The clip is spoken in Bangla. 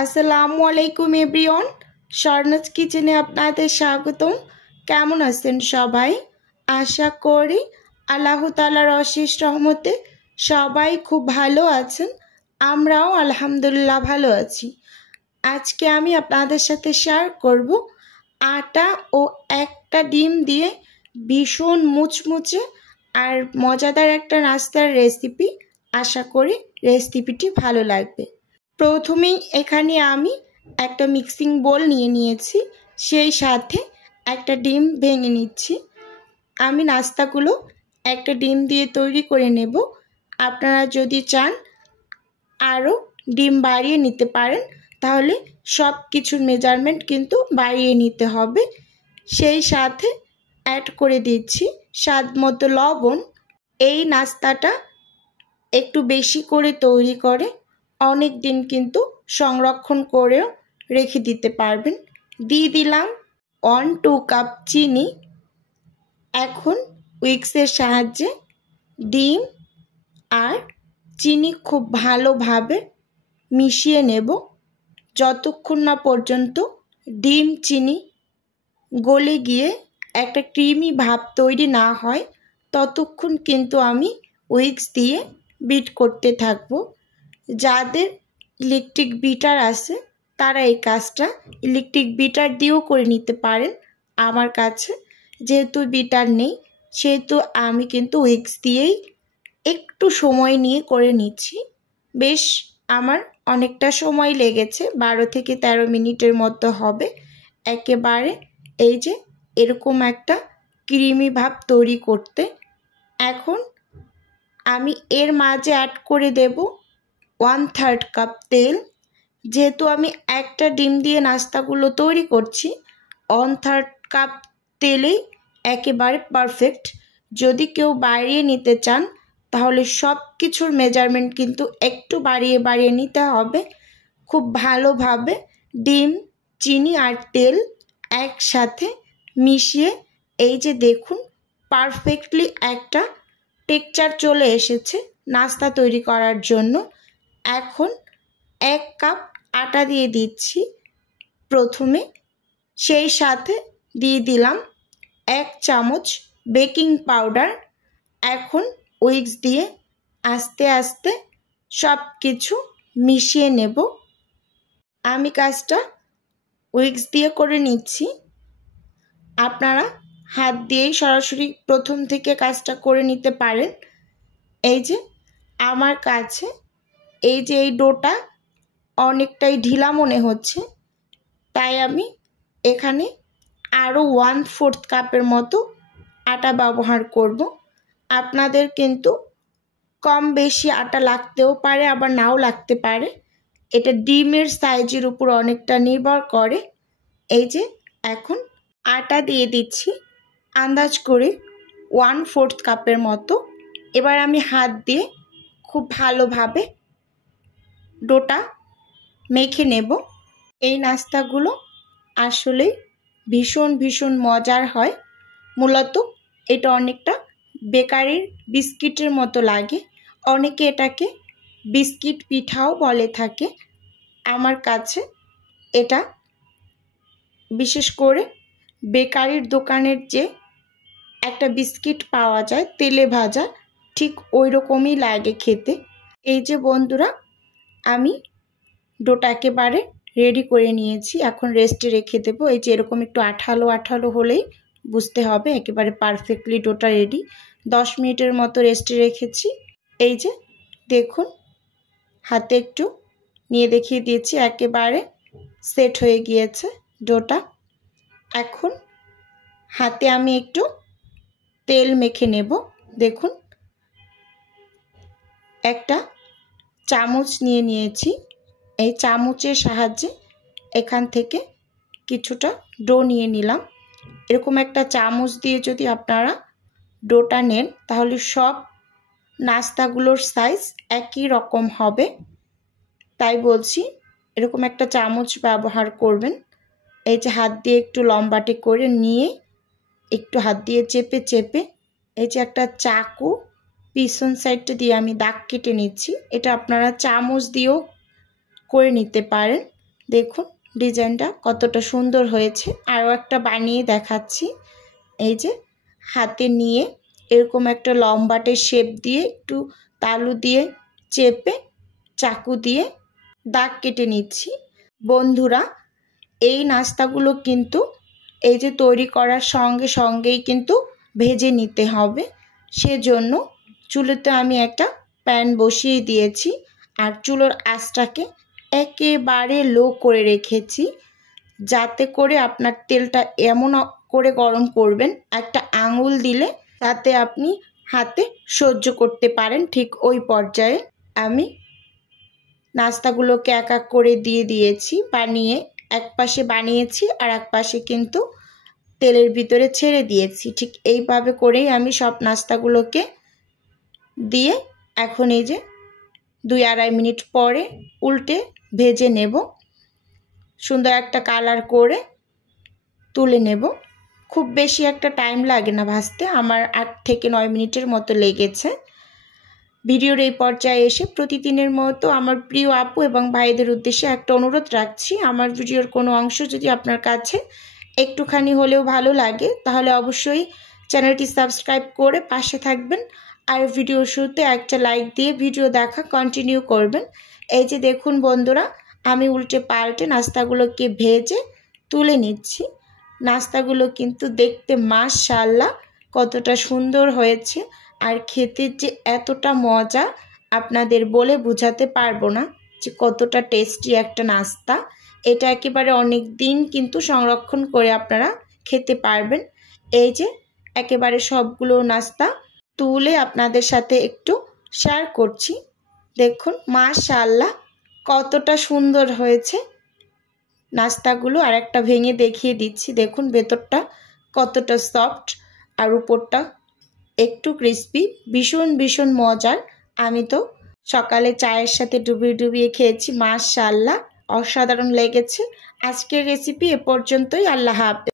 আসসালামু আলাইকুম এভরিওয়ান, স্বর্ণজ কিচেনে আপনাদের স্বাগতম। কেমন আছেন সবাই? আশা করি আল্লাহ তাআলার অশেষ রহমতে সবাই খুব ভালো আছেন। আমরাও আলহামদুলিল্লাহ ভালো আছি। আজকে আমি আপনাদের সাথে শেয়ার করব আটা ও একটা ডিম দিয়ে ভীষণ মুচমুচে আর মজাদার একটা নাস্তার রেসিপি। আশা করি রেসিপিটি ভালো লাগবে। প্রথমেই এখানে আমি একটা মিক্সিং বোল নিয়ে নিয়েছি, সেই সাথে একটা ডিম ভেঙে নিচ্ছি। আমি নাস্তাগুলো একটা ডিম দিয়ে তৈরি করে নেব। আপনারা যদি চান আরও ডিম বাড়িয়ে নিতে পারেন, তাহলে সব কিছুর মেজারমেন্ট কিন্তু বাড়িয়ে নিতে হবে। সেই সাথে অ্যাড করে দিচ্ছি স্বাদ মতো লবণ। এই নাস্তাটা একটু বেশি করে তৈরি করে অনেক দিন কিন্তু সংরক্ষণ করেও রেখে দিতে পারবেন। দিয়ে দিলাম 1-2 কাপ চিনি। এখন উইক্সের সাহায্যে ডিম আর চিনি খুব ভালোভাবে মিশিয়ে নেব। যতক্ষণ না পর্যন্ত ডিম চিনি গলে গিয়ে একটা ক্রিমি ভাব তৈরি না হয়, ততক্ষণ কিন্তু আমি উইক্স দিয়ে বিট করতে থাকবো। যাদের ইলেকট্রিক বিটার আছে তারা এই কাজটা ইলেকট্রিক বিটার দিয়েও করে নিতে পারেন। আমার কাছে যেহেতু বিটার নেই, সেহেতু আমি কিন্তু উইক্স দিয়েই একটু সময় নিয়ে করে নিচ্ছি। বেশ আমার অনেকটা সময় লেগেছে, 12 থেকে 13 মিনিটের মতো হবে একেবারে এই যে এরকম একটা ক্রিমি ভাব তৈরি করতে। এখন আমি এর মাঝে অ্যাড করে দেব 1/3 কাপ তেল। যেহেতু আমি একটা ডিম দিয়ে নাস্তাগুলো তৈরি করছি, 1/3 কাপ তেলেই একেবারে পারফেক্ট। যদি কেউ বাড়িয়ে নিতে চান তাহলে সব কিছুর মেজারমেন্ট কিন্তু একটু বাড়িয়ে নিতে হবে। খুব ভালোভাবে ডিম, চিনি আর তেল একসাথে মিশিয়ে এই যে দেখুন পারফেক্টলি একটা টেক্সচার চলে এসেছে নাস্তা তৈরি করার জন্য। এখন 1 কাপ আটা দিয়ে দিচ্ছি প্রথমে, সেই সাথে দিয়ে দিলাম 1 চামচ বেকিং পাউডার। এখন উইক্স দিয়ে আস্তে আস্তে সব কিছু মিশিয়ে নেব। আমি কাজটা উইক্স দিয়ে করে নিচ্ছি, আপনারা হাত দিয়েই সরাসরি প্রথম থেকে কাজটা করে নিতে পারেন। এই যে আমার কাছে এই যে এই ডোটা অনেকটাই ঢিলা মনে হচ্ছে, তাই আমি এখানে আরও 1/4 কাপের মতো আটা ব্যবহার করব। আপনাদের কিন্তু কম বেশি আটা লাগতেও পারে, আবার নাও লাগতে পারে। এটা ডিমের সাইজের উপর অনেকটা নির্ভর করে। এই যে এখন আটা দিয়ে দিচ্ছি আন্দাজ করে 1/4 কাপের মতো। এবার আমি হাত দিয়ে খুব ভালোভাবে ডোটা মেখে নেব। এই নাস্তাগুলো আসলে ভীষণ মজার হয়। মূলত এটা অনেকটা বেকারির বিস্কিটের মতো লাগে, অনেকে এটাকে বিস্কিট পিঠাও বলে থাকে। আমার কাছে এটা বিশেষ করে বেকারির দোকানের যে একটা বিস্কিট পাওয়া যায় তেলে ভাজা, ঠিক ওই রকমই লাগে খেতে। এই যে বন্ধুরা, আমি ডোটা একেবারে রেডি করে নিয়েছি, এখন রেস্টে রেখে দেবো। এই যে এরকম একটু আঠালো হলেই বুঝতে হবে একেবারে পারফেক্টলি ডোটা রেডি। 10 মিনিটের মতো রেস্টে রেখেছি। এই যে দেখুন হাতে একটু নিয়ে দেখিয়ে দিয়েছি, একেবারে সেট হয়ে গিয়েছে ডোটা। এখন হাতে আমি একটু তেল মেখে নেব। দেখুন একটা চামচ নিয়ে নিয়েছি, এই চামচের সাহায্যে এখান থেকে কিছুটা ডো নিয়ে নিলাম। এরকম একটা চামচ দিয়ে যদি আপনারা ডোটা নেন তাহলে সব নাস্তাগুলোর সাইজ একই রকম হবে, তাই বলছি এরকম একটা চামচ ব্যবহার করবেন। এই যে হাত দিয়ে একটু লম্বাটে করে নিয়ে একটু হাত দিয়ে চেপে এই যে একটা চাকু পিছন সাইডটা দিয়ে আমি দাগ কেটে নিচ্ছি। এটা আপনারা চামচ দিয়েও করে নিতে পারেন। দেখুন ডিজাইনটা কতটা সুন্দর হয়েছে। আরও একটা বানিয়ে দেখাচ্ছি। এই যে হাতে নিয়ে এরকম একটা লম্বাটে শেপ দিয়ে একটু তালু দিয়ে চেপে চাকু দিয়ে দাগ কেটে নিচ্ছি। বন্ধুরা, এই নাস্তাগুলো কিন্তু এই যে তৈরি করার সঙ্গে সঙ্গেই কিন্তু ভেজে নিতে হবে। সেজন্য চুলোতে আমি একটা প্যান বসিয়ে দিয়েছি আর চুলোর আঁচটাকে একেবারে লো করে রেখেছি, যাতে করে আপনার তেলটা এমন করে গরম করবেন একটা আঙুল দিলে তাতে আপনি হাতে সহ্য করতে পারেন। ঠিক ওই পর্যায়ে আমি নাস্তাগুলোকে এক এক করে দিয়ে দিয়েছি। বানিয়ে এক পাশে বানিয়েছি আর এক পাশে কিন্তু তেলের ভিতরে ছেড়ে দিয়েছি। ঠিক এইভাবে করেই আমি সব নাস্তাগুলোকে দিয়ে এখন এই যে 2-2.5 মিনিট পরে উল্টে ভেজে নেব। সুন্দর একটা কালার করে তুলে নেব। খুব বেশি একটা টাইম লাগে না ভাজতে, আমার 8 থেকে 9 মিনিটের মতো লেগেছে। ভিডিওর এই পর্যায়ে এসে প্রতিদিনের মতো আমার প্রিয় আপু এবং ভাইদের উদ্দেশ্যে একটা অনুরোধ রাখছি। আমার ভিডিওর কোনো অংশ যদি আপনার কাছে একটুখানি হলেও ভালো লাগে তাহলে অবশ্যই চ্যানেলটি সাবস্ক্রাইব করে পাশে থাকবেন আর ভিডিও শুরুতে একটা লাইক দিয়ে ভিডিও দেখা কন্টিনিউ করবেন। এই যে দেখুন বন্ধুরা, আমি উল্টে পাল্টে নাস্তাগুলোকে ভেজে তুলে নিচ্ছি। নাস্তাগুলো কিন্তু দেখতে মাশাআল্লাহ কতটা সুন্দর হয়েছে আর খেতে যে এতটা মজা আপনাদের বলে বোঝাতে পারবো না যে কতটা টেস্টি একটা নাস্তা। এটা একেবারে অনেক দিন কিন্তু সংরক্ষণ করে আপনারা খেতে পারবেন। এই যে একেবারে সবগুলো নাস্তা তুলে আপনাদের সাথে একটু শেয়ার করছি। দেখুন মাশাআল্লাহ কতটা সুন্দর হয়েছে নাস্তাগুলো। আর একটা ভেঙে দেখিয়ে দিচ্ছি। দেখুন ভেতরটা কতটা সফট আর উপরটা একটু ক্রিস্পি, ভীষণ ভীষণ মজার। আমি তো সকালে চায়ের সাথে ডুবিয়ে ডুবিয়ে খেয়েছি। মাশাআল্লাহ অসাধারণ লেগেছে। আজকের রেসিপি এ পর্যন্তই। আল্লাহ হাফেজ।